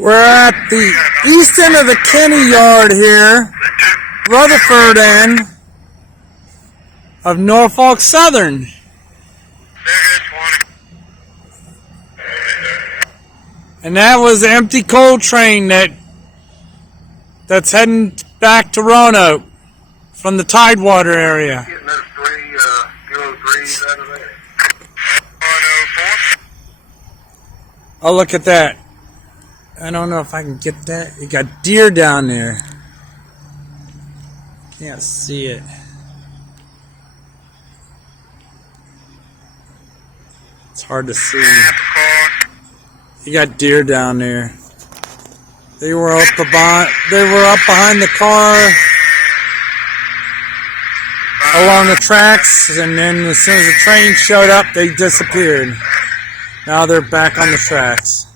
We're at the east end of the Kinney Yard here, Rutherford end of Norfolk Southern. And that was the empty coal train that's heading back to Roanoke from the Tidewater area. Getting those three 03s out of there. Oh, look at that. I don't know if I can get that. You got deer down there. Can't see it. It's hard to see. You got deer down there. They were up behind the car along the tracks, and then as soon as the train showed up, they disappeared. Now they're back on the tracks.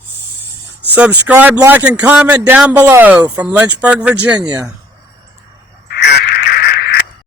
Subscribe, like, and comment down below from Lynchburg, Virginia.